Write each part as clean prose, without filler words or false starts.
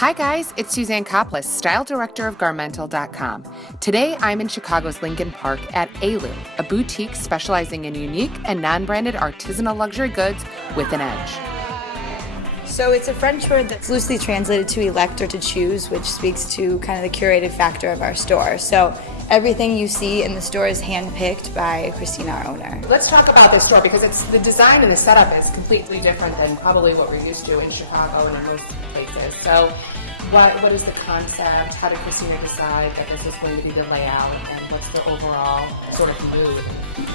Hi guys, it's Suzanne Kopulos, Style Director of Garmental.com. Today I'm in Chicago's Lincoln Park at Elu, a boutique specializing in unique and non-branded artisanal luxury goods with an edge. So it's a French word that's loosely translated to elect or to choose, which speaks to kind of the curated factor of our store. So everything you see in the store is handpicked by Christina, our owner. Let's talk about this store because the design and the setup is completely different than probably what we're used to in Chicago and in most places. So what is the concept? How did Christina decide that this is going to be the layout, and what's the overall sort of mood?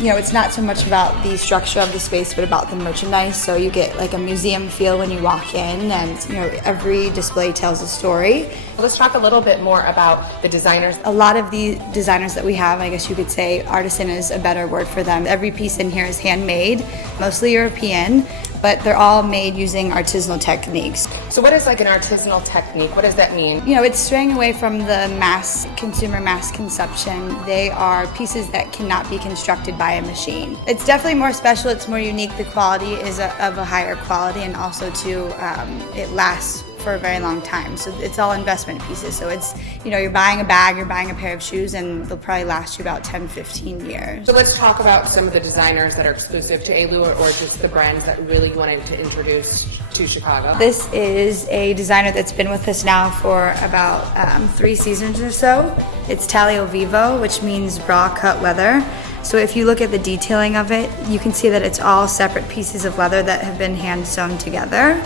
You know, it's not so much about the structure of the space, but about the merchandise. So you get like a museum feel when you walk in, and you know, every display tells a story. Well, let's talk a little bit more about the designers. A lot of the designers that we have, I guess you could say artisan is a better word for them. Every piece in here is handmade, mostly European, but they're all made using artisanal techniques. So what is like an artisanal technique? What does that mean? You know, it's straying away from the mass consumption. They are pieces that cannot be constructed by a machine. It's definitely more special, it's more unique. The quality is of a higher quality, and also too, it lasts for a very long time. So it's all investment pieces. So it's, you know, you're buying a bag, you're buying a pair of shoes, and they'll probably last you about 10, 15 years. So let's talk about some of the designers that are exclusive to Elu, or just the brands that really wanted to introduce to Chicago. This is a designer that's been with us now for about 3 seasons or so. It's Taglio Vivo, which means raw cut leather. So if you look at the detailing of it, you can see that it's all separate pieces of leather that have been hand sewn together.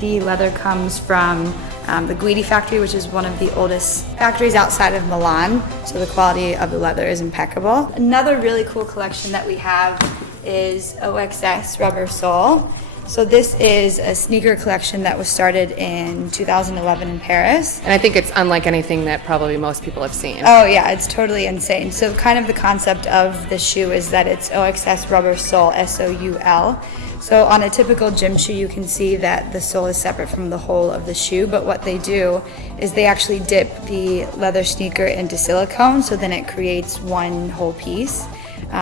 The leather comes from the Guidi factory, which is one of the oldest factories outside of Milan, so the quality of the leather is impeccable. Another really cool collection that we have is OXS Rubber Sole. So this is a sneaker collection that was started in 2011 in Paris. And I think it's unlike anything that probably most people have seen. Oh yeah, it's totally insane. So kind of the concept of the shoe is that it's OXS Rubber Sole, S-O-U-L. So on a typical gym shoe, you can see that the sole is separate from the whole of the shoe, but what they do is they actually dip the leather sneaker into silicone, so then it creates one whole piece,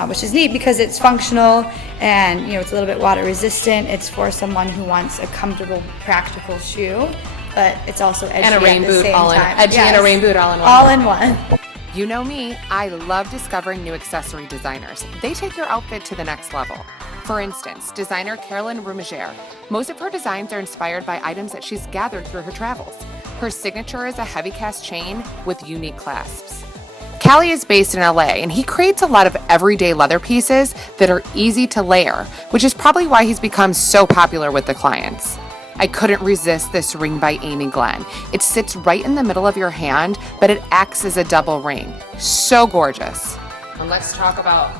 which is neat because it's functional and, you know, it's a little bit water resistant. It's for someone who wants a comfortable, practical shoe, but it's also edgy and a rain at the boot same all in, time. edgy Yes. and a rain boot all in one. All in one. You know me, I love discovering new accessory designers. They take your outfit to the next level. For instance, designer Caroline Rumagère. Most of her designs are inspired by items that she's gathered through her travels. Her signature is a heavy cast chain with unique clasps. Callie is based in LA, and he creates a lot of everyday leather pieces that are easy to layer, which is probably why he's become so popular with the clients. I couldn't resist this ring by Amy Glenn. It sits right in the middle of your hand, but it acts as a double ring. So gorgeous. And let's talk about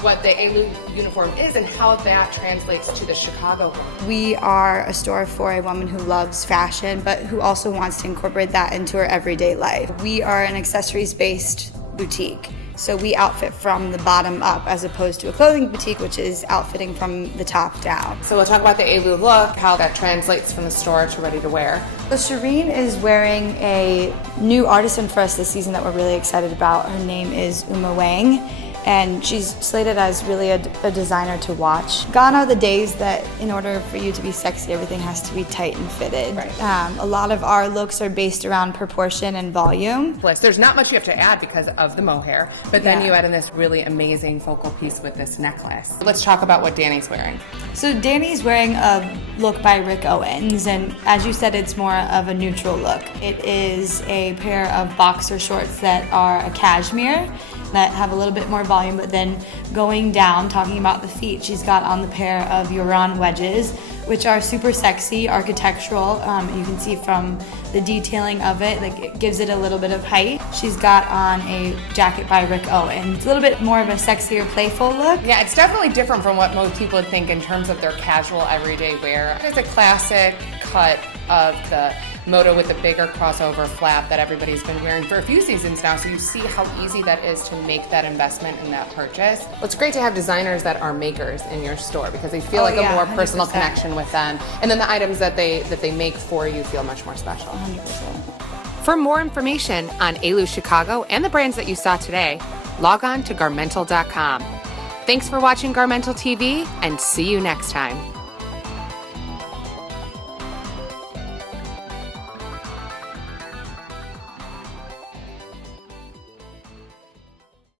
what the Elu uniform is and how that translates to the Chicago one. We are a store for a woman who loves fashion, but who also wants to incorporate that into her everyday life. We are an accessories-based boutique. So we outfit from the bottom up as opposed to a clothing boutique, which is outfitting from the top down. So we'll talk about the Elu look, how that translates from the store to ready to wear. So Shireen is wearing a new artisan for us this season that we're really excited about. Her name is Uma Wang, and she's slated as really a designer to watch. Gone are the days that in order for you to be sexy, everything has to be tight and fitted. Right. A lot of our looks are based around proportion and volume. Plus, there's not much you have to add because of the mohair, but then you add in this really amazing focal piece with this necklace. Let's talk about what Danny's wearing. So Danny's wearing a look by Rick Owens, and as you said, it's more of a neutral look. It is a pair of boxer shorts that are a cashmere that have a little bit more volume, but then going down, talking about the feet, she's got on the pair of Huron wedges, which are super sexy, architectural. You can see from the detailing of it, like it gives it a little bit of height. She's got on a jacket by Rick Owens. It's a little bit more of a sexier, playful look. Yeah, it's definitely different from what most people would think in terms of their casual everyday wear. It's a classic cut of the moto with the bigger crossover flap that everybody's been wearing for a few seasons now, so you see how easy that is to make that investment in that purchase. Well, it's great to have designers that are makers in your store because they feel like a more personal 100%. connection with them, and then the items that they make for you feel much more special. 100%. For more information on Elu Chicago and the brands that you saw today, log on to Garmental.com. Thanks for watching Garmental TV, and see you next time.